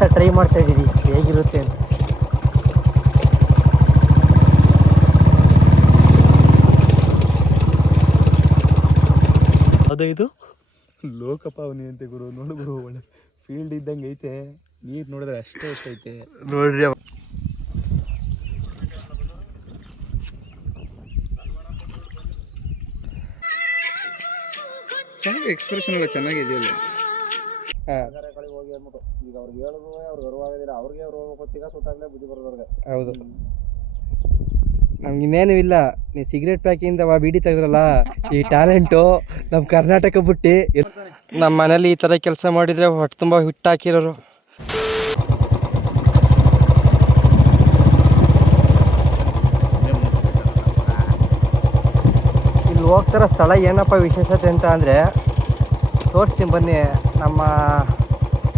ಹೊಸ್ತ try ಮಾಡ್ತಾ ಇದ್ದೀವಿ. ಹೇಗಿರುತ್ತೆ ಅಂತ. ಅದೇ ಇದು? ಲೋಕಪಾವನಿ ಅಂತೆ ಗುರು ನೋಡು ಗುರು ಒಳ್ಳೆ ಫೀಲ್ಡ್ ಇದ್ದಂಗೆ ಐತೆ. ನೀರು ನೋಡಿದ್ರೆ ಅಷ್ಟೇ ಅಷ್ಟೈತೆ ನೋಡ್ರಿ ಚೆನ್ನಾಗಿ ಎಕ್ಸ್ಪ್ರೆಷನ್ ಎಲ್ಲ ಚೆನ್ನಾಗಿದೆಯಲ್ಲ ಈಗ ಅವ್ರಿಗೆ ಹೇಳಿದ್ರು ಅವ್ರಿಗೆ ಅರಿವಾಗೋದಿಲ್ಲ ಅವ್ರಿಗೆ ಅವ್ರು ಗೊತ್ತೀಗ ಸುತ್ತಾಗಲೇ ಬುದ್ಧಿ ಬರೋದವ್ರಿಗೆ. ಹೌದು. ನಮ್ಗೆ ಇನ್ನೇನು ಇಲ್ಲ. ನೀ ಸಿಗರೇಟ್ ಪ್ಯಾಕಿಂದ ಬಿಡಿ ತೆಗೆದ್ರಲ್ಲ ಈ ಟ್ಯಾಲೆಂಟು ನಮ್ಮ ಕರ್ನಾಟಕ ಬಿಟ್ಟು. ನಮ್ಮ ಮನೇಲಿ ಈ ಥರ ಕೆಲಸ ಮಾಡಿದರೆ ಹೊಟ್ಟೆ ತುಂಬ ಹಿಟ್ಟು ಹಾಕಿರೋರು. ಇಲ್ಲಿ ಹೋಗ್ತಿರೋ ಸ್ಥಳ ಏನಪ್ಪ ವಿಶೇಷತೆ ಅಂತ ಅಂದರೆ ತೋರಿಸ್ತೀನಿ ಬನ್ನಿ ನಮ್ಮ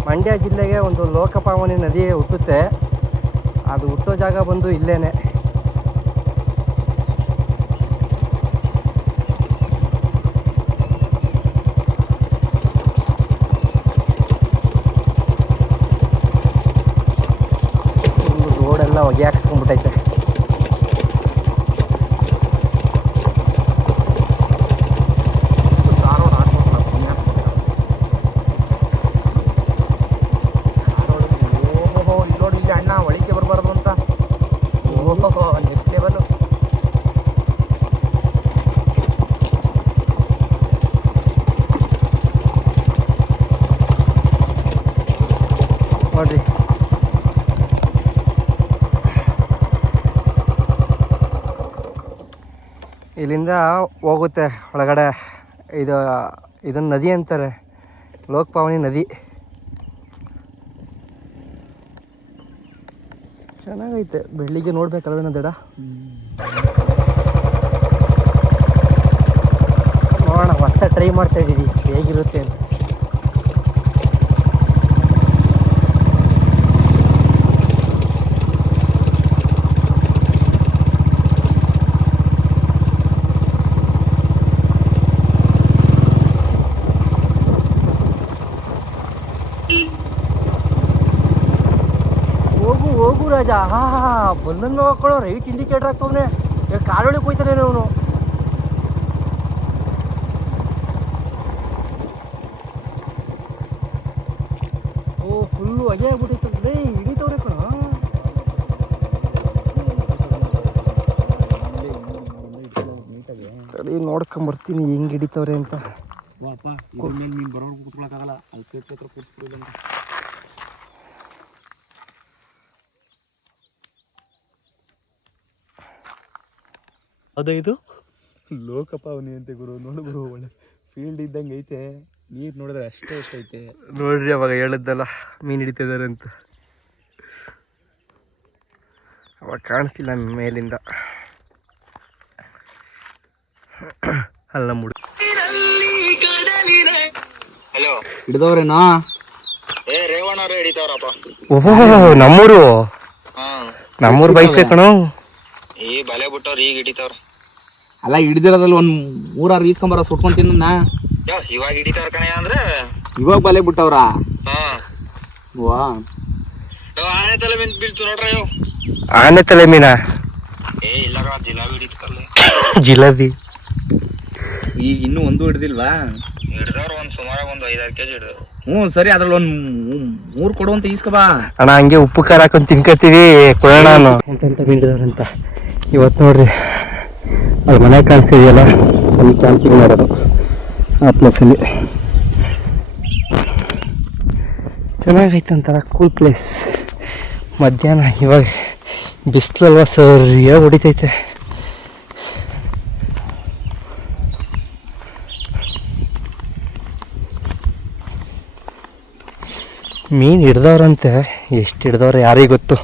ಮಂಡ್ಯ ಜಿಲ್ಲೆಗೆ ಒಂದು ಲೋಕಪಾವನಿ ನದಿ ಹುಟ್ಟುತ್ತೆ. ಅದು ಹುಟ್ಟೋ ಜಾಗ ಬಂದು ಇಲ್ಲೇನೆ. ರೋಡೆಲ್ಲ ಹೊಗೆ ಹಾಕ್ಸ್ಕೊಂಡ್ಬಿಟ್ಟೈತೆ ಧಾರವಾಡ ಹಾಕ್ಬಿಟ್ರಲ್ಲ ಪುಣ್ಯ ಓಹೋ ಇಲ್ಲಿ ನೋಡಿ ಇಲ್ಲಿ ಅಣ್ಣ ಒಳಿಕೆ ಬರಬಾರ್ದು ಅಂತ ಓಹೋ ನೆಕ್ಸ್ಟ್ ಲೆವೆಲ್ ನೋಡ್ರಿ ಇಲ್ಲಿಂದ ಹೋಗುತ್ತೆ ಒಳಗಡೆ. ಇದು ಇದನ್ನು ನದಿ ಅಂತಾರೆ. ಲೋಕಪಾವನಿ ನದಿ. ಚೆನ್ನಾಗೈತೆ. ಬೆಳಿಗ್ಗೆ ನೋಡ್ಬೇಕಲ್ವೇನೋ ದಡ? ನೋಡೋಣ ಹೊಸ ಟ್ರೈ ಮಾಡ್ತಾ ಇದ್ದೀವಿ ಹೇಗಿರುತ್ತೆ ಅಂತ ಹೋಗು ಹೋಗು ರಾಜ ಹಾ ಹಾ ಬಂದನ್ನು ಹಾಕೊಳ್ಳೋ ರೈಟ್ ಇಂಡಿಕೇಟರ್ ಹಾಕ್ತವನೆ ಈಗ ಕಾಲೊಳಗೆ ಹೋಯ್ತಾನೆ ಅವನು? ಓ ಫುಲ್ಲು ಅಗೆ ಆಗ್ಬಿಟ್ಟಿತ್ತು. ಲೇ, ಹಿಡಿತವ್ರೆ ಕಣ. ತಡಿ ನೋಡ್ಕೊಂಬರ್ತೀನಿ ಹೆಂಗೆ ಹಿಡಿತವ್ರೆ ಅಂತ. ವಾಪ, ಇದ್ರ ಬರೋರ್ಗು ಕೂತ್ಕೊಳಕ್ಕಾಗಲ್ಲ. ಅಲ್ಲಿ ಸೇಫ್ಟಿ ಹತ್ರ ಕೂರಿಸ್ಬಿಡಿಲ್ಲ ಅದೇ ಇದು ಲೋಕಪಾವನಿ ಅಂತೆ ಗುರು ನೋಡು ಗುರು ಒಳ್ಳೆ ಫೀಲ್ಡ್ ಇದ್ದಂಗೆ ಐತೆ ನೀರು ನೋಡಿದ್ರೆ ಅಷ್ಟೇ ಐತೆ. ನೋಡ್ರಿ ಅವಾಗ ಹೇಳಿದ್ದಲ್ಲ ಮೀನು ಹಿಡಿತಿದ್ದಾರೆ ಅಂತ. ಅವಾಗ ಕಾಣಿಸ್ತಿಲ್ಲ ಮೇಲಿಂದ. ಅಲ್ಲ ಮುಡು. ಹಿಡಿದವ್ರೇನಾ? ಓಹೋ ನಮ್ಮೂರು? ಹಾ. ನಮ್ಮೂರು ಬೈಸೆ ಕಣೋ. ಈ ಬಲೆ ಬಿಟ್ಟವ್ರ ಈಗ ಹಿಡಿತಾವ್ರ. ಅಲ್ಲ ಹಿಡಿದಿರೋದಲ್ಲ ಒಂದು ಮೂರಾರು ಈಸ್ಕೊಂಬರ ಸುಟ್ಕೊಂಡ್ ತಿನ್ನ ಯೋ ಇವಾಗ ಹಿಡಿತಾವ್ರ ಕಣೆ ಅಂದ್ರೆ? ಇವಾಗ ಬಲೆ ಬಿಟ್ಟವ್ರ? ಹಾ. ವಾ. ಆನೆ ತಲೆ ಮೀನ್ ಬೀಳ್ತು ನೋಡ್ರ ಆನೆ ತಲೆ ಮೀನ ಏ ಇಲ್ಲಾರ ಜಿಲಾಬಿ ಹಿಡಿತಾರಲ್ಲ ಜಿಲಾಬಿ. ಈಗ ಇನ್ನೂ ಒಂದು ಹಿಡ್ದಿಲ್ವಾ? ಹಿಡ್ದವ್ರು ಒಂದು ಸುಮಾರಾಗಿ ಒಂದು ಐದಾರು ಕೆಜಿ ಹಿಡ್ದವ್ರು. ಹ್ಞೂ ಸರಿ ಅದ್ರಲ್ಲಿ ಒಂದು ಮೂರು ಕೊಡುವಂತ ಈಸ್ಕೊಬಾ ಅಣ್ಣ ಹಂಗೆ ಉಪ್ಪು ಖಾರ ಹಾಕೊಂಡು ತಿನ್ಕೋತೀವಿ ಕೊಡೋಣ ಅಂತ ಮೀನಿದವ್ರಂತ ಇವತ್ತು ನೋಡ್ರಿ ಅಲ್ಲಿ ಮನೆ ಕಾಣಿಸ್ತಿದೆಯಲ್ಲ ಅಲ್ಲಿ ಕ್ಯಾಂಪಿಂಗ್ ಮಾಡೋದು ಆ ಪ್ಲೇಸಲ್ಲಿ ಚೆನ್ನಾಗೈತೆ ಕೂಲ್ ಪ್ಲೇಸ್ ಮಧ್ಯಾಹ್ನ ಇವಾಗ ಬಿಸಿಲಲ್ವ ಸರಿಯಾಗಿ ಹೊಡಿತೈತೆ? ಮೀನು ಹಿಡ್ದವ್ರಂತೆ, ಎಷ್ಟು ಹಿಡ್ದವ್ರೆ ಯಾರಿಗೆ ಗೊತ್ತು?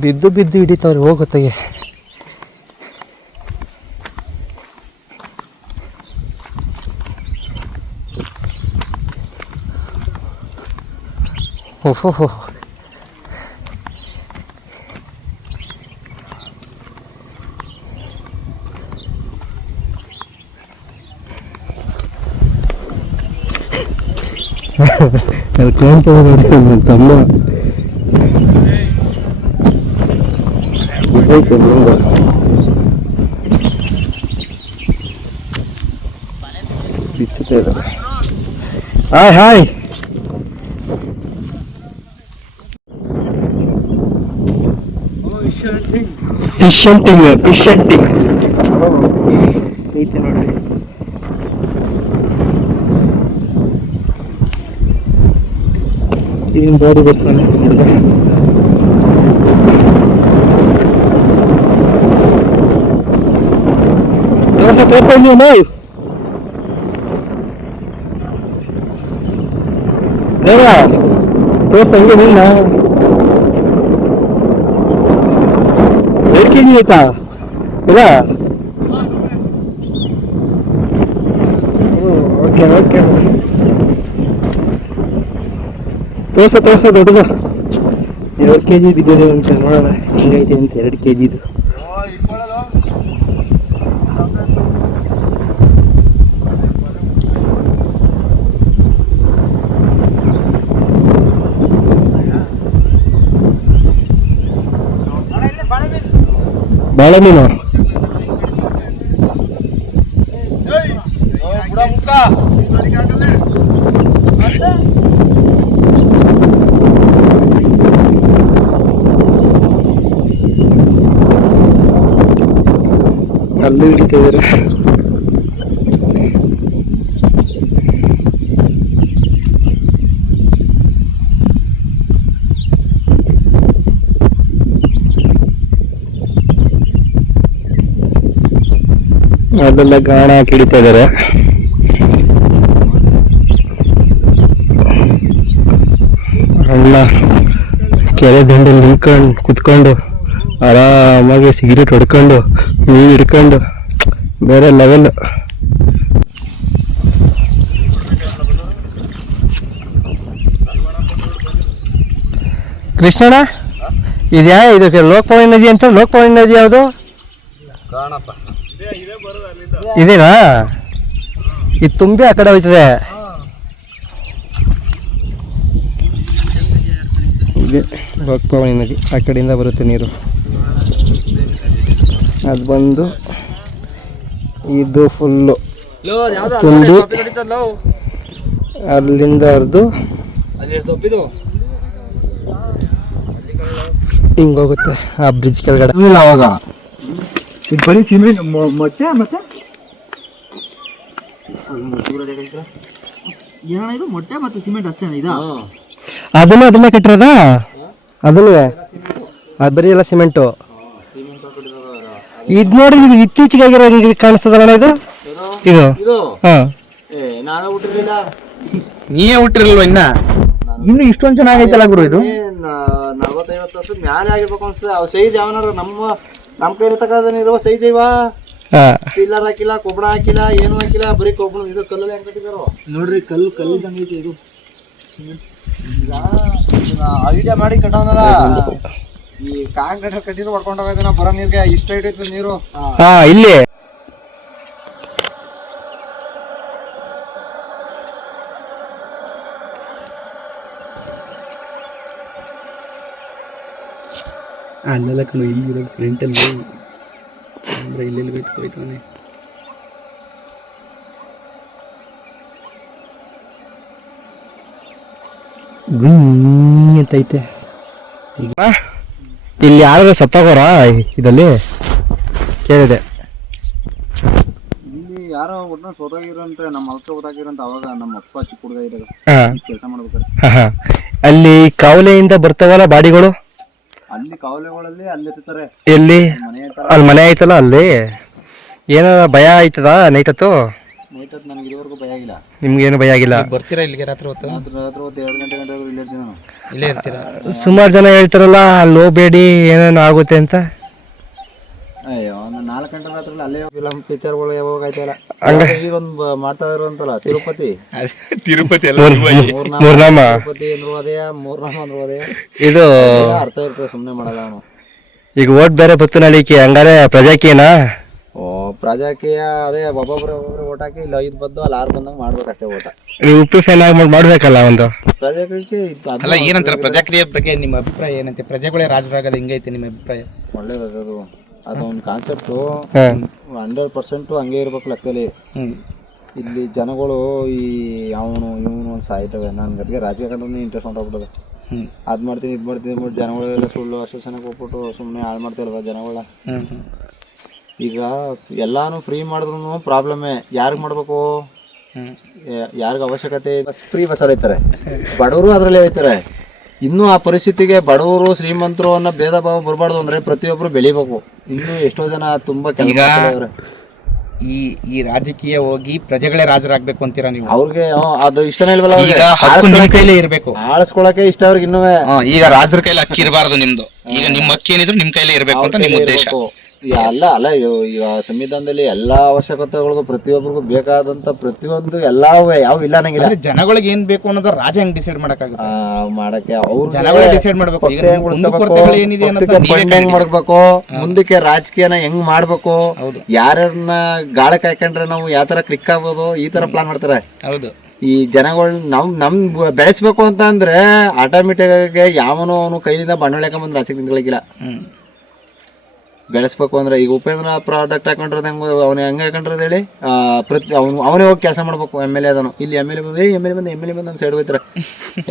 ಬಿದ್ದು ಬಿದ್ದು ಹಿಡಿತಾವ್ರಿ ಹೋಗುತ್ತೆ ಓಹೋ ಹೋ ನಾನು ಕ್ಲೈಂಟ್ ತಮ್ಮ ಇದೈತೆ ಮುಂದೆ ಬಿಚ್ಚುತ್ತಾ ಇದ್ದಾರೆ hi hi fish hunting fish hunting ಐತೆ ನೋಡ್ರಿ ಏನು ಬಾಡಿ ಬರ್ತಾನೆ ಹುಡುಗ ತೋರ್ಸ ತೋರ್ಸ ನೀವು ನಾವು ಬೇಗ ತೋರ್ಸ ಹಂಗೆ ನಿನ್ನ ಎರಡು ಕೆ ಜಿ ಆಯ್ತಾ ಇಲ್ಲ ಓಕೆ ಓಕೆ ತೋರ್ಸ ತೋರ್ಸ ದೊಡ್ಡದು ಎರಡು ಕೆ ಜಿ ಬಿದ್ದಿದೆ ಅಂತ ನೋಡೋಣ ಹೆಂಗೈತೆ ಅಂತ ಎರಡು ಕೆ ಜಿದು ಬಾಳ ಮೀನು ಅಲ್ಲಿ ಹಿಡಿತಿದ್ದಾರೆ ಅಲ್ಲೆಲ್ಲ ಗಾಣ ಹಾಕಿ ಹಿಡಿತಾ ಕೆರೆ ದಂಡಲ್ಲಿ ನಿಂತ್ಕೊಂಡು ಕುತ್ಕೊಂಡು, ಆರಾಮಾಗಿ ಸಿಗರೇಟ್ ಹೊಡ್ಕೊಂಡು, ಮೀನು ಹಿಡ್ಕೊಂಡು, ಬೇರೆ ಲೆವೆಲ್ ಕೃಷ್ಣಣ್ಣ, ಇದ್ಯಾ? ಇದಕ್ಕೆ ಲೋಕಪವಾಣಿ ನದಿ ಅಂತ ಲೋಕಪವಾಣಿ ನದಿ ಯಾವುದು? ಇದೇನಾ ಇದು ತುಂಬಿ ಆ ಕಡೆ ಹೋಯ್ತದೆ. ಇದೆ. ಲೋಕಪಾವನಿ ನದಿ. ಆ ಕಡೆಯಿಂದ ಬರುತ್ತೆ ನೀರು. ಅದು ಬಂದು ಇದು ಫುಲ್ಲು ತುಂಬಿ. ಅಲ್ಲಿಂದ ಹರಿದು ಹಿಂಗೋಗುತ್ತೆ ಆ ಬ್ರಿಡ್ಜ್ ಕೆಳಗಡೆ. ಅವಾಗ. ಇದು ಬರೀ ಸಿಮ್ರಿ ಮತ್ತೆ ಮತ್ತೆ? ಏನಣ್ಣ ಇದು? ಮೊಟ್ಟೆ ಮತ್ತೆ ಸಿಮೆಂಟ್ ಅಷ್ಟೇನ ಇದಾ? ಅದನ್ನು ಅದನ್ನೇ ಕಟ್ಟಿರೋದ? ಅದನ್ನು ಅದು ಬರೀ ಎಲ್ಲ ಸಿಮೆಂಟು. ಇದು ನೋಡಿ ನಿಮ್ಗೆ ಇತ್ತೀಚೆಗೆ ಆಗಿರೋ ನಿಮಗೆ ಕಾಣಿಸ್ತದಲ್ಲ ಇದು? ಇದು? ಇದು? ಹಾಂ. ಏ ನಾನು ಹುಟ್ಟಿರಲಿಲ್ಲ. ನೀಯೇ ಹುಟ್ಟಿರಲ್ವ ಇನ್ನ? ಇನ್ನು ಇಷ್ಟೊಂದು ಚೆನ್ನಾಗೈತಲ್ಲ ಗುರು ಇದು? ನಲ್ವತ್ತೈವತ್ತು ವರ್ಷದ ಮ್ಯಾಲೆ ಆಗಿರ್ಬೇಕು ಅನ್ಸುತ್ತೆ. ಅವ್ ಸೈಜ್ ಯಾವನಾರ ನಮ್ಮ ನಮ್ಮ ಕೈ ಇರತಕ್ಕದ ಇರುವ ಸೈಜ್ ಇವ? ಪಿಲ್ಲರ್ ಹಾಕಿಲ್ಲ ಕೊಬ್ಬಣ ಹಾಕಿಲ್ಲ ಏನು ಹಾಕಿಲ್ಲ ಬರೀ ಕೊಬ್ಬಣ ಇದು ಕಲ್ಲು ಹೆಂಗ್ ಕಟ್ಟಿದಾರೋ ನೋಡ್ರಿ ಕಲ್ಲು ಕಲ್ಲು ಐತಿ ಇದು. ಐಡಿಯಾ ಮಾಡಿ ಕಟ್ಟವನಲ್ಲ ಈ ಕಾಂಕ್ರೀಟ್ ಕಟ್ಟಿದ್ರು ಹೊಡ್ಕೊಂಡು ಹೋಗೋದನ್ನ ಬರೋ ನೀರ್ಗೆ ಇಷ್ಟ ಹಿಡಿತು ನೀರು. ಹಾ. ಇಲ್ಲಿ. ಅಲ್ಲೆಲ್ಲ ಕಣ ಇಲ್ಲಿ ಇರೋದು ಫ್ರಂಟಲ್ಲಿ ಅಂದ್ರೆ ಇಲ್ಲೆಲ್ಲಿ ಹೋಯ್ತು ಹೋಯ್ತಾನೆ? ಐತೆ. ಈಗ ಇಲ್ಲಿ ಯಾರು ಸತ್ತಾಗೋರ ಇದರಲ್ಲಿ? ಕೇಳಿದೆ. ಇಲ್ಲಿ ಯಾರೋ ಒಟ್ಟು ಅಂತ ನಮ್ಮ ಮಲ್ಕ ಓದಾಗಿರಂತ ಅವಾಗ ನಮ್ಮ ಅಪ್ಪ ಚಿಕ್ಕ ಹುಡುಗ ಇದ್ದಾಗ ಕೆಲಸ ಮಾಡ್ಬೇಕಾರೆ ಅಲ್ಲಿ ಕಾವಲೆಯಿಂದ ಬರ್ತಾವಲ್ಲ ಬಾಡಿಗಳು? ಅಲ್ಲಿ ಕಾವಲೆಗಳಲ್ಲಿ ಅಲ್ಲಿ ಇರ್ತಾರೆ. ಎಲ್ಲಿ? ಅಲ್ಲಿ ಮನೆ ಐತಲ್ಲ ಅಲ್ಲಿ? ಏನಾರ ಭಯ ಆಯ್ತದ ನೈಟ್ ಹೊತ್ತು? ನೈಟ್ ಹೊತ್ತು ನನಗೆ ಇದುವರೆಗೂ ಭಯ ಆಗಿಲ್ಲ. ನಿಮ್ಗೇನು ಭಯ ಆಗಿಲ್ಲ? ಬರ್ತೀರಾ ಇಲ್ಲಿಗೆ ರಾತ್ರಿ ಹೊತ್ತು? ರಾತ್ರಿ ರಾತ್ರಿ ಹೊತ್ತು ಎರಡು ಗಂಟೆ ಗಂಟೆ ಇಲ್ಲೇ ಇರ್ತೀನಿ ನಾನು. ಇಲ್ಲೇ ಇರ್ತೀರಾ? ಸುಮಾರು ಜನ ಹೇಳ್ತಾರಲ್ಲ ಅಲ್ಲಿ ಹೋಗ್ಬೇಡಿ ಏನೇನು ಆಗುತ್ತೆ ಅಂತ. ಅಯ್ಯೋ ಗಂಟೆ ರಾತ್ರಿ ಅಲ್ಲೇ ಫಿಲಮ್ ಪಿಕ್ಚರ್ಗಳು ಯಾವಾಗ ಆಯ್ತಲ್ಲ? ಹಂಗ. ಒಂದು ಮಾಡ್ತಾ ಇರುವಂತಲ್ಲ ತಿರುಪತಿ. ತಿರುಪತಿ ಎಲ್ಲ ಮೂರ್ನಾಮ. ತಿರುಪತಿ ಅದೇ ಮೂರ್ನಾಮ ಅಂದ್ರು ಇದು ಅರ್ಥ ಇರ್ತದೆ ಸುಮ್ಮನೆ ಮಾಡಲ್ಲ ಅವನು. ಈಗ ಓಟ್ ಬೇರೆ ಬತ್ತು ನಡಿಕೆ ಹಂಗಾರೆ ಪ್ರಜಾಕೀಯನ? ಓ ಪ್ರಜಾಕೀಯ ಅದೇ ಒಬ್ಬೊಬ್ರು ಒಬ್ಬೊಬ್ರು ಓಟ್ ಹಾಕಿ ಇಲ್ಲ ಐದು ಬಂದು ಅಲ್ಲಿ ಆರು ಬಂದಂಗೆ ಮಾಡ್ಬೇಕಷ್ಟೇ ಓಟ. ನೀವು ಉಪ್ಪು ಫೈನ್ ಆಗಿ ಮಾಡ್ಬೇಕಲ್ಲ ಒಂದು? ಪ್ರಜಾಕೀಯಕ್ಕೆ ಇತ್ತು ಅಲ್ಲ ಏನಂತಾರೆ ಪ್ರಜಾಕ್ರಿಯೆ ಬಗ್ಗೆ ನಿಮ್ಮ ಅಭಿಪ್ರಾಯ ಏನಂತೆ? ಪ್ರಜೆಗಳೇ ರಾಜರಾಗದ ಹಿಂಗೈತೆ ನಿಮ್ಮ ಅಭಿಪ್ರಾಯ. ಒಳ್ಳೇದದು ಅದು. ಅದೊಂದು ಕಾನ್ಸೆಪ್ಟು ಹಂಡ್ರೆಡ್ ಪರ್ಸೆಂಟು ಹಂಗೆ ಇರ್ಬೇಕು ಲೆಕ್ಕದಲ್ಲಿ. ಇಲ್ಲಿ ಜನಗಳು ಈ ಅವನು ಇವನು ಒಂದು ಸಾಯ್ತವೆ. ನನ್ನ ಗದ್ದೆ ರಾಜಕೀಯ ಇಂಟ್ರೆಸ್ಟ್ ಹೊಂಟೋಗ್ಬಿಟ್ಟದೆ ಅದು ಮಾಡ್ತೀನಿ ಇದು ಮಾಡ್ತೀನಿ ಇದ್ ಮಾಡ್ತೀನಿ ಜನಗಳೆಲ್ಲ ಸುಳ್ಳು ಅಸೋಸನಕ್ಕೆ ಹೋಗ್ಬಿಟ್ಟು ಸುಮ್ಮನೆ ಹಾಳು ಮಾಡ್ತಿಲ್ವ ಜನಗಳ ಈಗ ಎಲ್ಲಾನು ಫ್ರೀ ಮಾಡಿದ್ರು ಪ್ರಾಬ್ಲಮ್ಮೇ ಯಾರಿಗೆ ಮಾಡಬೇಕು? ಯಾರಿಗ ಅವಶ್ಯಕತೆ ಬಸ್ ಫ್ರೀ ಬಸ್ಸಲ್ಲಿ ಐತಾರೆ ಬಡವರು ಅದರಲ್ಲಿ ಹೋಯ್ತಾರೆ ಇನ್ನೂ ಆ ಪರಿಸ್ಥಿತಿಗೆ ಬಡವರು ಶ್ರೀಮಂತರು ಅನ್ನೋ ಭೇದ ಭಾವ ಬರಬಾರ್ದು ಅಂದ್ರೆ ಪ್ರತಿಯೊಬ್ಬರು ಬೆಳಿಬೇಕು. ಇನ್ನೂ ಎಷ್ಟೋ ಜನ ತುಂಬಾ ಕೆಲಸ ಈಗ- ಮಾಡ್ತಾ ಈ ಈ ರಾಜಕೀಯ ಹೋಗಿ ಪ್ರಜೆಗಳೇ ರಾಜರಾಗ್ಬೇಕು ಅಂತೀರಾ ನೀವು? ಅವ್ರಿಗೆ ಹ್ಮ್, ಅದು ಇಷ್ಟನೇ ಇಲ್ವಲ್ಲ ಈಗ ಅವ್ರಿಗೆ ಹಕ್ಕು ನಿಮ್ ಕೈಲೇ ಇರ್ಬೇಕು. ಆಳಿಸ್ಕೊಳಕ್ಕೆ ಇಷ್ಟ ಅವ್ರಿಗೆ ಇನ್ನೂ ಈಗ ರಾಜರ ಕೈಲಿ ಅಕ್ಕಿ ಇರಬಾರ್ದು ನಿಮ್ದು. ಈಗ ನಿಮ್ಮ ಅಕ್ಕಿ ಏನಿದ್ರು ನಿಮ್ ಕೈಲೇ ಇರ್ಬೇಕು ಅಂತ ನಿಮ್ ಉದ್ದೇಶ. ಅಲ್ಲ ಅಲ್ಲ ಈಗ ಸಂವಿಧಾನದಲ್ಲಿ ಎಲ್ಲಾ ಅವಶ್ಯಕತೆಗಳಿಗೂ ಪ್ರತಿಯೊಬ್ಬರಿಗೂ ಬೇಕಾದಂತ ಪ್ರತಿಯೊಂದು ಎಲ್ಲಾ ಯಾವ ಇಲ್ಲ ಆದ್ರೆ ಜನಗಳಿಗೆ ಏನ್ ಬೇಕು ಅನ್ನೋದು ರಾಜ ಹೆಂಗ್ ಡಿಸೈಡ್ ಮಾಡಕ್ಕಾಗುತ್ತೆ? ಮಾಡಕ್ಕೆ ಅವ್ರು ಜನಗಳೇ ಡಿಸೈಡ್ ಮಾಡ್ಬೇಕು. ಏನಿದೆ ಹೆಂಗ್ ಮಾಡ್ಬೇಕು ಮುಂದಕ್ಕೆ ರಾಜಕೀಯನ ಹೆಂಗ್ ಮಾಡ್ಬೇಕು ಯಾರನ್ನ ಗಾಳ ಹಾಕೊಂಡ್ರೆ ನಾವು ಯಾವ ತರ ಕ್ಲಿಕ್ ಆಗ್ಬೋದು ಈ ತರ ಪ್ಲಾನ್ ಮಾಡ್ತಾರೆ. ಹೌದು. ಈ ಜನಗಳ್ ನಮ್ ನಮ್ ಬೆಳೆಸ್ಬೇಕು ಅಂತ ಅಂದ್ರೆ ಆಟೋಮೆಟಿಕ್ ಆಗಿ ಯಾವನೋ ಅವನು ಕೈಯಿಂದ ಬಂಡವಾಳ ಬಂದ್ರೆ ರಾಜಕೀಯ ನಿಂತ್ಕೊಳ್ಳಿಕ್ಕಿಲ್ಲ. ಹ್ಮ್. ಬೆಳೆಸ್ಬೇಕು ಅಂದ್ರೆ ಈಗ ಉಪೇಂದ್ರ ಪ್ರಾಡಕ್ಟ್ ಹಾಕೊಂಡಿರೋದು ಹೆಂಗೆ ಅವ್ನು ಹೆಂಗ ಹಾಕೊಂಡಿರೋದು ಹೇಳಿ? ಪ್ರತಿ ಅವ್ನು ಅವನೇ ಹೋಗಿ ಕೆಲಸ ಮಾಡ್ಬೇಕು ಎಂ ಎಲ್ ಎ ಅದನು. ಇಲ್ಲಿ ಎಂ ಎಲ್ ಎ ಬಂದು ಎಂ ಎಲ್ ಎ ಬಂದು ಎಂ ಎಲ್ ಎ ಬಂದು ಸೈಡ್ ಹೋಗ್ತಾರೆ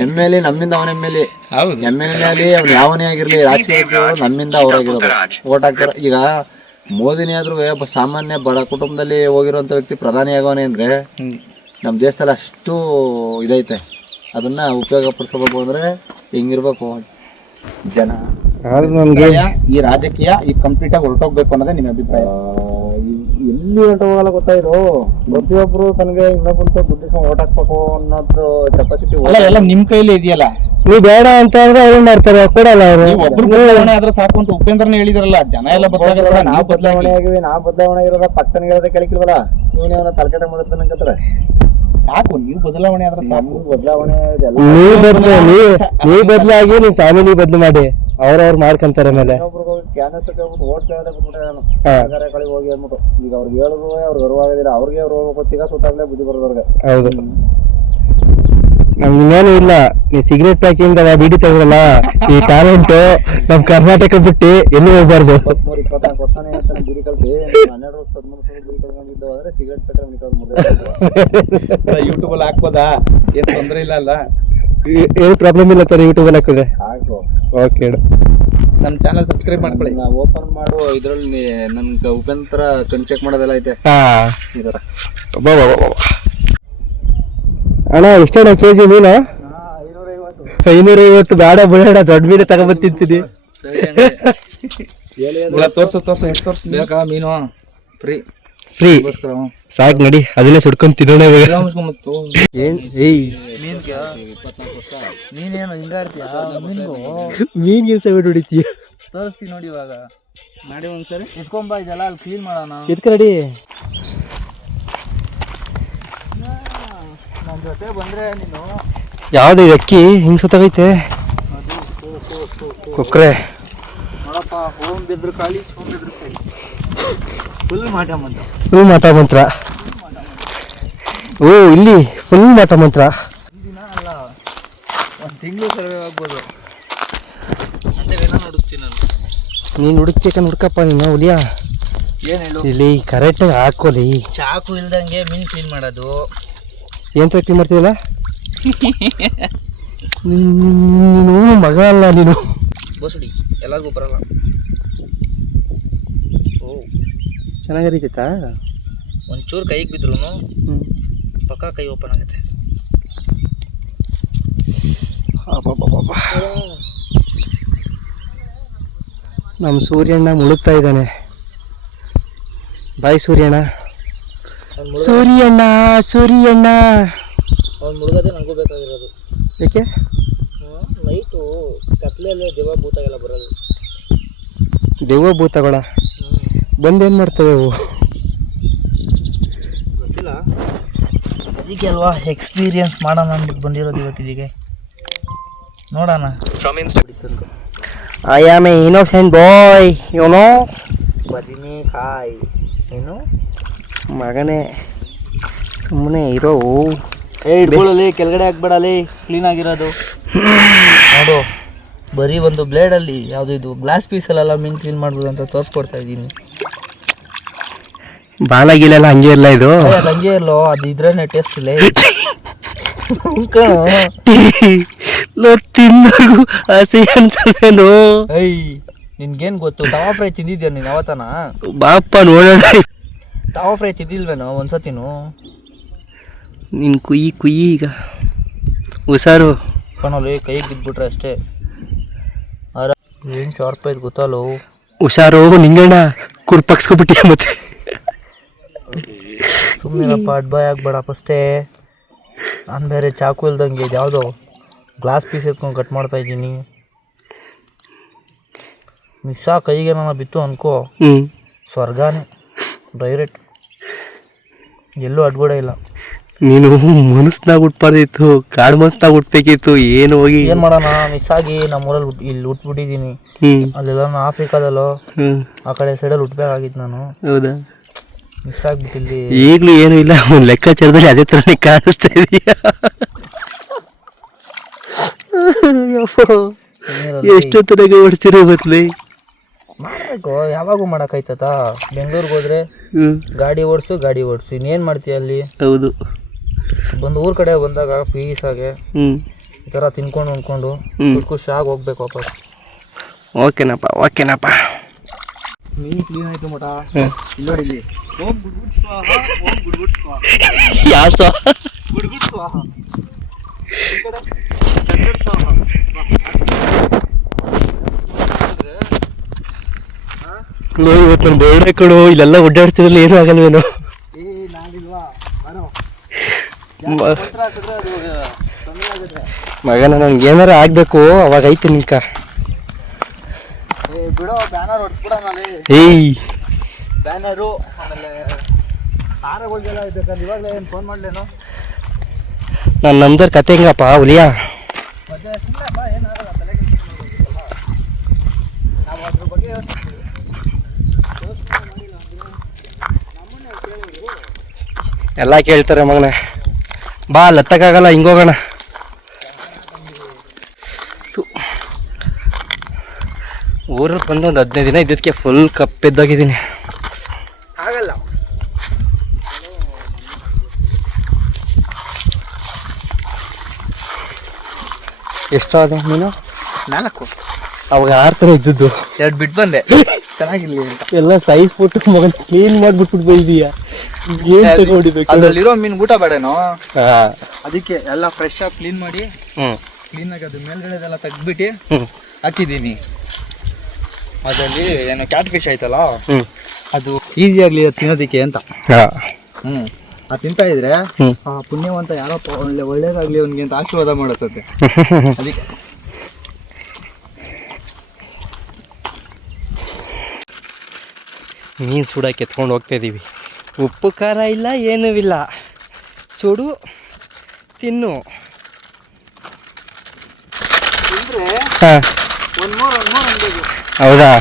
ಎಂ ಎಲ್ ಎ ನಮ್ಮಿಂದ ಅವನ ಎಂ ಎಲ್ ಎ ಹೌದು. ಎಂ ಎಲ್ ಎ ಆಗಲಿ ಅವ್ನು ಯಾವನೇ ಆಗಿರ್ಲಿ ರಾಜಕೀಯ ನಮ್ಮಿಂದ ಅವ್ರಾಗಿರೋದು ಓಟ್ ಹಾಕ್ತಾರೆ. ಈಗ ಮೋದಿನೇ ಆದ್ರೂ ಸಾಮಾನ್ಯ ಬಡ ಕುಟುಂಬದಲ್ಲಿ ಹೋಗಿರೋಂಥ ವ್ಯಕ್ತಿ ಪ್ರಧಾನಿ ಆಗವನೇ ಅಂದ್ರೆ ನಮ್ಮ ದೇಶದಲ್ಲಿ ಅಷ್ಟು ಇದೈತೆ. ಅದನ್ನ ಉಪಯೋಗ ಪಡಿಸ್ಕೋಬೇಕು ಅಂದ್ರೆ ಹಿಂಗಿರ್ಬೇಕು ಜನ. ಆದ್ರೆ ನಮ್ಗೆ? ಈ ರಾಜಕೀಯ ಈ ಕಂಪ್ಲೀಟ್ ಆಗಿ ಹೊರಟೋಗ್ಬೇಕು ಅನ್ನೋದೇ ನಿಮ್ಮ ಅಭಿಪ್ರಾಯ. ಎಲ್ಲಿ ಹೊರಟೋಗಲ್ಲ ಗೊತ್ತಾ ಗೊತ್ತಾಯ್ತು ಪ್ರತಿಯೊಬ್ರು ತನಗೆ ಇನ್ನೊಬ್ಬಂತ ದುಡ್ಡಿಸ್ಕೊಂಡು ಓಟ್ ಹಾಕ್ಬೇಕು ಅನ್ನೋದು ಕೆಪಾಸಿಟಿ ಅಲ್ಲ ಎಲ್ಲ ನಿಮ್ ಕೈಲಿ ಇದೆಯಲ್ಲ? ನೀವು ಬೇಡ ಅಂತ ಅಂದ್ರೆ ಅವ್ರು ಮಾಡ್ತಾರೆ ಕೊಡಲ್ಲ ಅವರು. ಒಬ್ರು ಬದಲಾವಣೆ ಆದ್ರೆ ಸಾಕು ಅಂತ ಉಪೇಂದ್ರನೇ ಹೇಳಿದ್ರಲ್ಲ ಜನ ಎಲ್ಲ ಬದಲಾಗಲ್ಲ ನಾವು ಬದಲಾವಣೆ ಆಗಿವಿ ನಾವು ಬದಲಾವಣೆ ಇರೋದ ಪಕ್ಕನ ಹೇಳೋದೇ ಕೇಳಿಕಿಲ್ವಲ್ಲ ಇವನೇ ಅವನ ತಲೆಕೆಟ ಮೊದಲು ನಂಗತ್ತಾರೆ ಸಾಕು ನೀವು ಬದಲಾವಣೆ ಆದ್ರೆ ಸಾಕು. ಬದಲಾವಣೆ ಇದೆಲ್ಲ ನೀವು ಬದ್ಲು ನೀವು ನೀವು ಬದಲಾಗಿ ನೀವು ಫ್ಯಾಮಿಲಿ ಬದಲು ಮಾಡಿ ಅವ್ರವ್ರು ಮಾಡ್ಕೊಂತಾರೆ ಮೇಲೆ. ಇನ್ನೊಬ್ರಿಗೆ ಹೋಗಿ ಕ್ಯಾನ್ಸರ್ ಓಟ್ ಕೇಳೋದೇ ಬಿಟ್ಬಿಟ್ಟೆ ನಾನು. ಹಾ. ಹೋಗಿ ಅಂದ್ಬಿಟ್ಟು. ಈಗ ಅವ್ರಿಗೆ ಹೇಳಿದ್ರು ಅವ್ರಿಗೆ ಅರಿವಾಗೋದಿಲ್ಲ ಅವ್ರಿಗೆ ಅವ್ರು ಹೋಗ್ಬೇಕು ಈಗ ಸುತ್ತಾಗ್ಲೇ ಬುದ್ಧಿ ಬರೋದು ಅವ್ರಿಗೆ ಹೌದು ನಮ್ಗೆ ಇನ್ನೇನು ಇಲ್ಲ. ನೀ ಸಿಗರೇಟ್ ಪ್ಯಾಕಿಂಗ್ ಬಿಡಿ ತೆಗೆದ್ರಲ್ಲ ಈ ಟ್ಯಾಲೆಂಟ್ ನಮ್ ಕರ್ನಾಟಕ ಬಿಟ್ಟು ಎಲ್ಲಿ ಹೋಗ್ಬಾರ್ದು? ಇಪ್ಪತ್ಮೂರು ಇಪ್ಪತ್ನಾಲ್ಕು ವರ್ಷನೇ ಹೇಳ್ತಾನೆ ಬಿಡಿ ಕಲ್ತಿ. ಹನ್ನೆರಡು ವರ್ಷ ಹದಿಮೂರು ವರ್ಷ ಬಿಡಿ ಕಲ್ತ್ಕೊಂಡಿದ್ದು ಆದ್ರೆ ಸಿಗರೇಟ್ ಪೆಟ್ರೆ ಮಿಕ್ಕೋದು ಮುರ್ದೆ ಯೂಟ್ಯೂಬ್ ಅಲ್ಲಿ ಹಾಕ್ಬೋದಾ? ಏನ್ ತೊಂದ್ರೆ ಇಲ್ಲ ಅಲ್ಲ? ಏನು ಪ್ರಾಬ್ಲಮ್ ಇಲ್ಲ ತರ ಯೂಟ್ಯೂಬ್ ಅಲ್ಲಿ ಹಾಕಿದ್ರೆ. ಹಾಕು. ಓಕೆ ನಮ್ಮ ಚಾನಲ್ ಸಬ್ಸ್ಕ್ರೈಬ್ ಮಾಡ್ಕೊಳ್ಳಿ. ಓಪನ್ ಮಾಡು ಇದ್ರಲ್ಲಿ ನನ್ಗೆ ಉಪೇಂದ್ರ ಕಣ್ ಚೆಕ್ ಮಾಡೋದೆಲ್ಲ ಐತೆ. ಹಾ. ಈ ಥರ ಬಾ ಬಾ ಬಾ ಬಾ. ಅಣ್ಣ ಎಷ್ಟಣ್ಣ ಕೆ ಜಿ ಮೀನು? ಐನೂರ ಐವತ್ತು ಬೇಡ ಬಿಡೋಣ ದೊಡ್ಡ ಮೀನು ತಗೊಂಬತ್ತಿದ್ದೀನಿ ತಿಂತೀನಿ ತೋರ್ಸು ತೋರ್ಸು ಎಷ್ಟು ತೋರ್ಸು? ಬೇಕಾ ಮೀನು? ಫ್ರೀ. ಫ್ರೀ. ಸಾಕ್ ನಡಿ ಅದನ್ನೇ ಸುಡ್ಕೊಂಡ್ ತಿನ್ನೋಣ ಏನ್ ಏಯ್. ನೀನೇನು ಹಿಂಗಾಡ್ತೀಯಾ? ಮೀನ್ಗೂ? ಸೈಡ್ ಹೊಡಿತೀಯ. ತೋರಿಸ್ತೀನಿ ನೋಡಿ ಇವಾಗ. ಮಾಡಿ ಒಂದ್ಸರಿ. ಇಟ್ಕೊಂಬ ಇದೆಲ್ಲ ಅಲ್ಲಿ ಕ್ಲೀನ್ ಮಾಡೋಣ. ಎತ್ಕ ನಡಿ. ನನ್ನ ಜೊತೆ ಬಂದ್ರೆ ನೀನು. ಯಾವ್ದು ಇದು ಅಕ್ಕಿ? ಹಿಂಗೆ ಸುತ್ತೈತೆ ಕೊಕ್ರೆ. ನೋಡಪ್ಪ ಓಂ ಬಿದ್ರು ಬಿದ್ರು ಫುಲ್ ಮಾಟ ಮಂತ್ರ. ಫುಲ್ ಮಾಟ ಮಂತ್ರ. ಓ ಇಲ್ಲಿ ಫುಲ್ ಮಾಟ ಮಂತ್ರ. ದಿನ ಅಲ್ಲ ಒಂದು ತಿಂಗಳು ಸರ್ವೆ ಆಗ್ಬೋದು. ಅಂತವೇನೋ ನೋಡುತ್ತೀನಿ ನಾನು. ನೀನ್ ಹುಡುಕ್ತೀಕ ಹುಡ್ಕಪ್ಪ ನೀನು ಹುಲಿಯಾ. ಏನು ಹೇಳು? ಇಲ್ಲಿ ಕರೆಕ್ಟಾಗಿ ಹಾಕೋಲಿ ಚಾಕು ಇಲ್ದಂಗೆ ಮೀನ್ ಕ್ಲೀನ್ ಮಾಡೋದು. ಏನ್ ಪ್ರಾಕ್ಟಿ ಮಾಡ್ತೀಯಲ್ಲ ನೀನು ಮಗ ಅಲ್ಲ ನೀನು. ಬೋಸುಡಿ ಎಲ್ಲರಿಗೂ ಬರಲ್ಲ. ಓ. ಚೆನ್ನಾಗಿ ಹರಿತೈತಾ ಒಂಚೂರು ಕೈಗೆ ಬಿದ್ರು ಪಕ್ಕ ಕೈ ಓಪನ್ ಆಗುತ್ತೆ. ನಮ್ಮ ಸೂರ್ಯಣ್ಣ ಮುಳುಗ್ತಾ ಇದ್ದಾನೆ. ಬಾಯ್ ಸೂರ್ಯಣ್ಣ. ಸೂರ್ಯಣ್ಣ ಸೂರ್ಯಣ್ಣ. ಅವ್ನು ಮುಳುಗೋದೇ ನನಗೂ ಬೇಕಾಗಿರೋದು. ಏಕೆ ನೈಟು ಕತ್ಲೆಯಲ್ಲೇ ದೇವ ಭೂತಾಗೆಲ್ಲ ಬರೋದು. ದೆವ್ವ ಭೂತಗಳ? ಬಂದೇನ್ ಮಾಡ್ತವೆ ಅವು? ಗೊತ್ತಿಲ್ಲ. ಅದಕ್ಕೆ ಅಲ್ವಾ ಎಕ್ಸ್ಪೀರಿಯನ್ಸ್ ಮಾಡೋಣ ಅಂದ್ಬಿಟ್ಟು ಬಂದಿರೋದು ಇವತ್ತು ಇಲ್ಲಿಗೆ ನೋಡೋಣ. I am a innocent boy you know no ಬದನೆಕಾಯಿ ಏನು? ಮಗನೇ ಸುಮ್ಮನೆ ಇರೋ ಏ ಇಟ್ಕೊಳ್ಳಲಿ ಕೆಳಗಡೆ ಹಾಕ್ಬಿಡಲಿ ಕ್ಲೀನ್ ಆಗಿರೋದು. ನೋಡು ಬರೀ ಒಂದು ಬ್ಲೇಡಲ್ಲಿ ಯಾವುದು ಇದು ಗ್ಲಾಸ್ ಪೀಸಲ್ಲೆಲ್ಲ ಮೀನು ಕ್ಲೀನ್ ಮಾಡ್ಬೋದು ಅಂತ ತೋರಿಸ್ಕೊಡ್ತಾ ಇದ್ದೀನಿ. ಬಾಲ ಗೀಲೆಲ್ಲ ಹಂಗೆ ಇಲ್ಲ ಇದು? ಅದು ಹಂಗೆ ಇರ್ಲೋ ಅದು ಇದ್ರೇನೆ ಟೇಸ್ಟ್ ಇಲ್ಲ ತಿನ್ನೋದು ಹಸಿ ಅನ್ಸಲ್ವೇನು ಏಯ್ ನಿನ್ಗೇನು ಗೊತ್ತು ತವಾ ಫ್ರೈ ತಿಂದಿದ್ಯಾ ನೀನು ಯಾವತ್ತನ? ಬಾಪ ನೋಡೋಣ. ತವಾ ಫ್ರೈ ತಿಂದಿಲ್ವೇನೋ ಒಂದ್ಸತಿನು? ನಿನ್ ಕುಯ್ಯಿ ಕುಯ್ಯಿ ಈಗ. ಹುಷಾರು. ಕಣಲ್ಲಿ ಕೈಗೆ ಬಿದ್ಬಿಟ್ರೆ ಅಷ್ಟೇ. ಅರ ಏನು ಶಾರ್ಪ್ ಐತೆ ಗೊತ್ತಲ್ಲ ಹುಷಾರು ನಿಂಗಣ್ಣ. ಕುರ್ಪಕ್ಸ್ಕೊಬಿಟ್ಟಿ ಮತ್ತೆ. ಸುಮ್ಮನೆಪ್ಪ ಅಡ್ ಬಾಯ್ ಆಗ್ಬೇಡ ಫಸ್ಟೇ. ನಾನು ಬೇರೆ ಚಾಕು ಇಲ್ದಂಗೆ ಇದು ಯಾವುದೋ ಗ್ಲಾಸ್ ಪೀಸ್ ಎತ್ಕೊಂಡು ಕಟ್ ಮಾಡ್ತಾ ಇದ್ದೀನಿ. ಮಿಸ್ಸಾ ಕೈಗೆ ನಾನು ಬಿತ್ತು ಅನ್ಕೋ. ಸ್ವರ್ಗಾನೇ. ಡೈರೆಕ್ಟ್ ಎಲ್ಲೂ ಅಡ್ಬೇಡ ಇಲ್ಲ. ನೀನು ಮನಸ್ನಾಗ ಹುಟ್ಬಾರ್ದಿತ್ತು ಕಾಡು ಮನಸ್ನಾಗ ಹುಟ್ಬೇಕಿತ್ತು ಏನು ಹೋಗಿ? ಏನು ಮಾಡೋಣ? ಮಿಸ್ ಆಗಿ ನಮ್ಮೂರಲ್ಲಿ ಹುಟ್ ಇಲ್ಲಿ ಹುಟ್ಬಿಟ್ಟಿದ್ದೀನಿ. ಹ್ಮ್. ಅಲ್ಲೆಲ್ಲ ನಾನು ಆಫ್ರಿಕಾದಲ್ಲೋ ಹ್ಮ್. ಆ ಕಡೆ ಸೈಡಲ್ಲಿ ಹುಟ್ಬೇಕಾಗಿತ್ತು ನಾನು. ಹೌದಾ? ಮಿಸ್ ಆಗ್ಬಿಟ್ಟು ಇಲ್ಲಿ ಈಗಲೂ ಏನೂ ಇಲ್ಲ ಒಂದು ಲೆಕ್ಕಾಚಾರದಲ್ಲಿ ಅದೇ ಥರನೇ ಕಾಣಿಸ್ತಾ ಇದೆಯಾ. ಎಷ್ಟೊತ್ತನಾಗ ಹೊಡ್ಸಿರೋ ಬದ್ಲಿ ಮಾಡಬೇಕು ಯಾವಾಗೂ ಮಾಡೋಕ್ಕಾಯ್ತದ? ಬೆಂಗಳೂರಿಗೆ ಹೋದ್ರೆ ಗಾಡಿ ಓಡಿಸು ಗಾಡಿ ಓಡಿಸು. ಇನ್ನೇನು ಮಾಡ್ತೀಯ ಅಲ್ಲಿ? ಹೌದು. ಬಂದು ಊರ ಕಡೆ ಬಂದಾಗ ಪೀಸಾಗೆ ಆಗಿ ಈ ಥರ ತಿನ್ಕೊಂಡು ಉಂಡ್ಕೊಂಡು. ಖುಷಿ ಖುಷಿಯಾಗಿ ಹೋಗ್ಬೇಕು ವಾಪಸ್. ಓಕೆನಪ್ಪ ಓಕೆನಪ್ಪ. ಮೀನು ಕ್ಲೀನ್ ಆಯ್ತು ಮಟ. ಇಲ್ಲಿ ಇಲ್ಲಿ. ಓಂ ಗುಡ್ಗುಡ್ ಸ್ವಾಹ ಓಂ ಗುಡ್ಗುಡ್ ಸ್ವಾಹ. ಯಾವ ಸ್ವ ಗುಡ್ಗುಡ್ ಸ್ವಾಹ. ಈ ಕಡೆ. ಚಂದ್ರಡ್ ಸ್ವಾಹ ಇವತ್ತು ನನ್ನ ಬರ್ಡೇ ಕೊಡು. ಇಲ್ಲೆಲ್ಲ ಓಡಾಡ್ತಿದ್ರಲ್ಲಿ ಏನೂ ಆಗಲ್ವೇನೋ. ಮಗನ ನನ್ಗೆ ಏನಾರ ಆಗಬೇಕು. ಅವಾಗ ಐತೆ ನಿಂಕ ಏಯ್. ಬ್ಯಾನರು ನಾನು ನಮ್ದರ್ ಕತೆ ಹೆಂಗಪ್ಪ ಹುಲಿಯಾ ಮತ್ತೆ ಸುಮ್ಮನೆಪ್ಪ ಏನಾಗಲ್ಲ ತಲೆ ಕೆಡಿಸ್ಕೊಳ್ಳೋದಿಲ್ಲ. ನಾವು ಅದ್ರ ಬಗ್ಗೆ ಯೋಚಿಸ್ತೀವಿ ಎಲ್ಲ ಕೇಳ್ತಾರೆ ಮಗನ. ಬಾ ಲತ್ತಕ್ಕಾಗಲ್ಲ ಹಿಂಗೋಗೋಣ. ಊರಲ್ಲಿ ಬಂದು ಒಂದು ಹದಿನೈದು ದಿನ ಇದ್ದಕ್ಕೆ ಫುಲ್ ಕಪ್ಪೆದ್ದಾಗಿದ್ದೀನಿ ಆಗಲ್ಲ. ಎಷ್ಟಾದ ನೀನು? ನಾಲ್ಕು. ಅವಾಗ ಆರು ಥರ ಇದ್ದದ್ದು. ಎರಡು ಬಿಟ್ಟು ಬಂದೆ. ಚೆನ್ನಾಗಿಲ್ಲ ಎಲ್ಲ ಸೈಜ್ ಬಿಟ್ಟು ಮಗನ ಕ್ಲೀನ್ ಮಾಡಿಬಿಟ್ಬಿಟ್ಟು ತಗೊಂಡಿದ್ದು ಅದರಲ್ಲಿರೋ ಮೀನ್ ಊಟ ಬೇಡನೋ? ಅದಕ್ಕೆ ಎಲ್ಲ ಫ್ರೆಶ್ ಆಗಿ ಕ್ಲೀನ್ ಮಾಡಿ ಕ್ಲೀನ್ ಆಗಿ ಅದು ಮೇಲ್ಗಡೆದೆಲ್ಲ ತೆಗ್ದ್ಬಿಟ್ಟು ಹಾಕಿದ್ದೀನಿ. ಅದರಲ್ಲಿ ಏನು ಕ್ಯಾಟ್ ಫಿಶ್ ಆಯ್ತಲ್ಲ ಅದು ಈಸಿ ಆಗ್ಲಿ ತಿನ್ನೋದಿಕ್ಕೆ ಅಂತ. ಹ್ಮ್. ಅದು ತಿಂತಾ ಇದ್ರೆ ಆ ಪುಣ್ಯವಂತ ಯಾರೋ ಒಳ್ಳೆ ಒಳ್ಳೇದಾಗ್ಲಿ ಅವನಿಗೆ ಅಂತ ಆಶೀರ್ವಾದ ಮಾಡುತ್ತದೆ ಅದಕ್ಕೆ. ಮೀನ್ ಸುಡಕ್ಕೆ ಎತ್ಕೊಂಡು ಹೋಗ್ತಾ ಇದ್ದೀವಿ ಉಪ್ಪು ಖಾರ ಇಲ್ಲ ಏನೂ ಇಲ್ಲ. ಸುಡು ತಿನ್ನು. ಹಾಂ. ಹೌದಾ?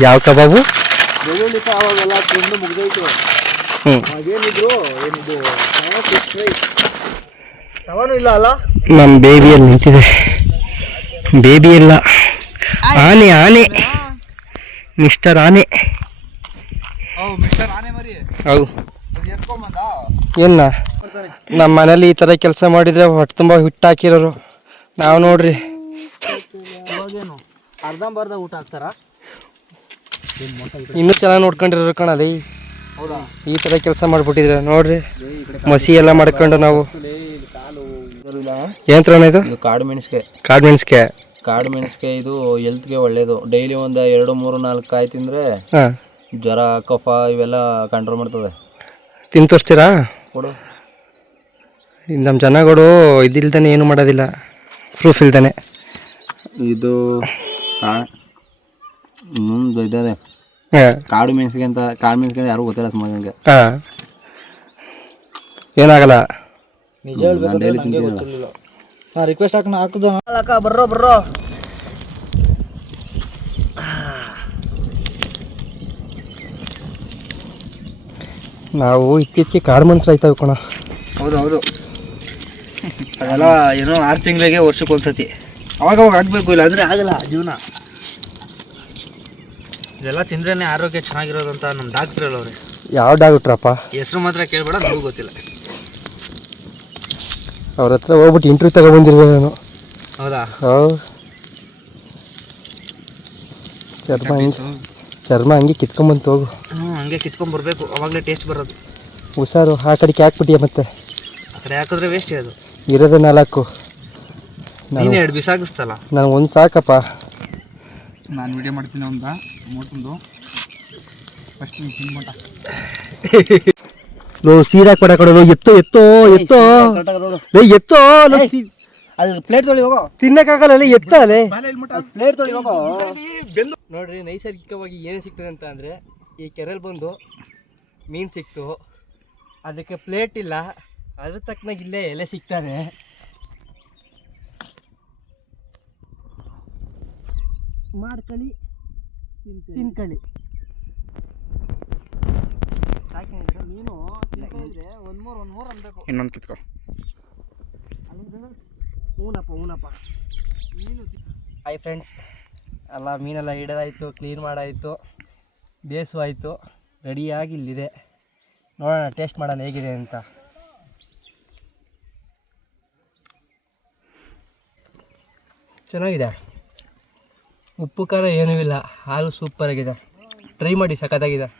ಯಾವ ಕಬಾಬು? ಬೆಳ್ಳುಳ್ಳಿ ಕಬಾಬೆಲ್ಲ ತಿಂದು ಮುಗ್ದೈತೆ ಹ್ಞೂ ಅದೇನಿದ್ರು ಏನಿದು. ತವಾನು ಇಲ್ಲ ಅಲ್ಲ? ನಮ್ಮ ಬೇಬಿಯಲ್ಲಿ ನಿಂತಿದೆ. ಬೇಬಿ ಇಲ್ಲ. ಆನೆ ಆನೆ. ಮಿಸ್ಟರ್ ಆನೆ ಹೌದು ಏನ ನಮ್ಮ ಮನೇಲಿ ಈ ಥರ ಕೆಲಸ ಮಾಡಿದರೆ ಹೊಟ್ಟೆ ತುಂಬ ಹಿಟ್ಟು ಹಾಕಿರೋರು. ನಾವು ನೋಡ್ರಿ. ಅರ್ಧಂಬರ್ಧ ಊಟ ಹಾಕ್ತಾರ? ಇನ್ನೂ ಚೆನ್ನಾಗಿ ನೋಡ್ಕೊಂಡಿರೋರು ಕಣಲ್ಲಿ ಹೌದಾ? ಈ ಥರ ಕೆಲಸ ಮಾಡಿಬಿಟ್ಟಿದ್ರೆ ನೋಡ್ರಿ. ಮಸಿ ಎಲ್ಲ ಮಾಡ್ಕೊಂಡು ನಾವು. ಏನ್ ಇದು? ಇದು ಕಾಡು ಮೆಣಸಿಗೆ ಕಾಡು ಮೆಣಸಿಗೆ ಕಾಡು ಮೆಣಸಿಕಾಯಿ ಇದು ಹೆಲ್ತ್ಗೆ ಒಳ್ಳೇದು. ಡೈಲಿ ಒಂದು ಎರಡು ಮೂರು ನಾಲ್ಕು ಕಾಯಿ ತಿಂದರೆ ಹಾಂ. ಜ್ವರ ಕಫ ಇವೆಲ್ಲ ಕಂಟ್ರೋಲ್ ಮಾಡ್ತದೆ. ತಿಂದು ತೋರಿಸ್ತೀರಾ ಕೊಡು ನಮ್ಮ ಜನಗಳು ಇದಿಲ್ದಾನೆ ಏನು ಮಾಡೋದಿಲ್ಲ. ಪ್ರೂಫ್ ಇಲ್ದಾನೆ. ಇದು ಮುಂದೆ ಇದ್ದಾರೆ ಹಾಂ. ಕಾಡು ಮೆಣಸಿಗೆ ಅಂತ ಕಾಡು ಮೆಣಸಿಗೆ ಯಾರು ಗೊತ್ತಿಲ್ಲ ಸುಮಾರು ನನಗೆ ಹಾಂ. ಏನಾಗಲ್ಲ? ನಿಜ ಹಾಂ ರಿಕ್ವೆಸ್ಟ್ ಹಾಕಿ ನಾ. ಹಾಕಿದ ಅಕ್ಕ ಬರ್ರೋ ಬರ್ರೋ. ನಾವು ಇತ್ತೀಚೆಗೆ ಕಾಡು ಮನ್ಸು ಆಯ್ತಾವೆ ಕಣ. ಹೌದು ಹೌದು. ಅದೆಲ್ಲ ಏನೋ ಆರು ತಿಂಗಳಿಗೆ ವರ್ಷಕ್ಕೆ ಒಂದ್ಸತಿ. ಅವಾಗ ಅವಾಗ ಆಗಬೇಕು ಇಲ್ಲ ಅಂದರೆ ಆಗಲ್ಲ ಜೀವನ. ಇದೆಲ್ಲ ತಿಂದ್ರೇ ಆರೋಗ್ಯ ಚೆನ್ನಾಗಿರೋದಂತ ನಮ್ಮ ಡಾಕ್ಟ್ರ್ ಹೇಳೋರು ಯಾವ ಡಾಕ್ಟ್ರಪ್ಪ ಹೆಸರು ಮಾತ್ರ ಕೇಳಬೇಡ ನಮಗೂ ಗೊತ್ತಿಲ್ಲ. ಅವ್ರ ಹತ್ರ ಹೋಗ್ಬಿಟ್ಟು ಇಂಟ್ರ್ಯೂ ತಗೊಬಂದಿರ್ಬೋದು ನಾನು. ಹೌದಾ? ಹೌದು ಚರ್ಮ ಹಂಗೆ ಚರ್ಮ ಹಂಗೆ ಕಿತ್ಕೊಂಬಂತ ಹೋಗು ಹ್ಞೂ ಹಂಗೆ ಕಿತ್ಕೊಂಡ್ ಬರಬೇಕು. ಅವಾಗಲೇ ಟೇಸ್ಟ್ ಬರೋದು. ಹುಷಾರು ಆ ಕಡೆಗೆ ಹಾಕ್ಬಿಟ್ಟಿಯ ಮತ್ತೆ? ಆ ಕಡೆ ಹಾಕಿದ್ರೆ ವೇಸ್ಟ್ ಅದು. ಇರೋದೇ ನಾಲ್ಕು. ನೀನು ಎರಡು ಬಿಸಾಗಿಸ್ತಲ್ಲ ನಾನು ಒಂದು ಸಾಕಪ್ಪ. ನಾನು ವಿಡಿಯೋ ಮಾಡ್ತೀನಿ ಒಂದ ಮೋಟಂದು ಫಸ್ಟ್ ನೀವು ತಿನ್ಮಟ ಲೋ ಸೀದಾ ಕೊಡ ಕೊಡಲು ಎತ್ತೋ ಎತ್ತೋ ಎತ್ತೋ. ಲೇ ಎತ್ತೋ ಅದು ಪ್ಲೇಟ್ ತೊಳಿ ಹೋಗೋ. ತಿನ್ನಕ್ಕಾಗಲ್ಲ ಲೇ, ಎತ್ತ ಲೇ. ಪ್ಲೇಟ್ ತೊಳಿ ಹೋಗೋ. ನೋಡ್ರಿ ನೈಸರ್ಗಿಕವಾಗಿ ಏನೇ ಸಿಗ್ತದೆ ಅಂತ ಅಂದರೆ ಈ ಕೆರೆಯಲ್ಲಿ ಬಂದು ಮೀನು ಸಿಕ್ತು. ಅದಕ್ಕೆ ಪ್ಲೇಟ್ ಇಲ್ಲ. ಅದ್ರ ತಕ್ಕನಾಗ ಇಲ್ಲೇ ಎಲೆ ಸಿಗ್ತಾರೆ ಮಾಡ್ಕೊಳ್ಳಿ ತಿನ್ಕೊಳ್ಳಿ ನೀನು. ಒಂದು ಮೂರು ಒಂದು ಮೂರು ಅನ್ಬೇಕು ಇನ್ನೊಂದು ಕಿತ್ಕೊ. ಹೂನಪ್ಪ ಹೂನಪ್ಪ. ಹಾಯ್ ಫ್ರೆಂಡ್ಸ್ ಎಲ್ಲ ಮೀನೆಲ್ಲ ಹಿಡೋದಾಯಿತು ಕ್ಲೀನ್ ಮಾಡಾಯಿತು ಬೇಸು ಆಯಿತು ರೆಡಿಯಾಗಿ ಇಲ್ಲಿದೆ. ನೋಡೋಣ ಟೇಸ್ಟ್ ಮಾಡೋಣ ಹೇಗಿದೆ ಅಂತ. ಚೆನ್ನಾಗಿದೆ. ಉಪ್ಪು ಖಾರ ಏನೂ ಇಲ್ಲ. ಹಾಲು ಸೂಪರಾಗಿದೆ ಟ್ರೈ ಮಾಡಿ ಸಖತ್ತಾಗಿದೆ.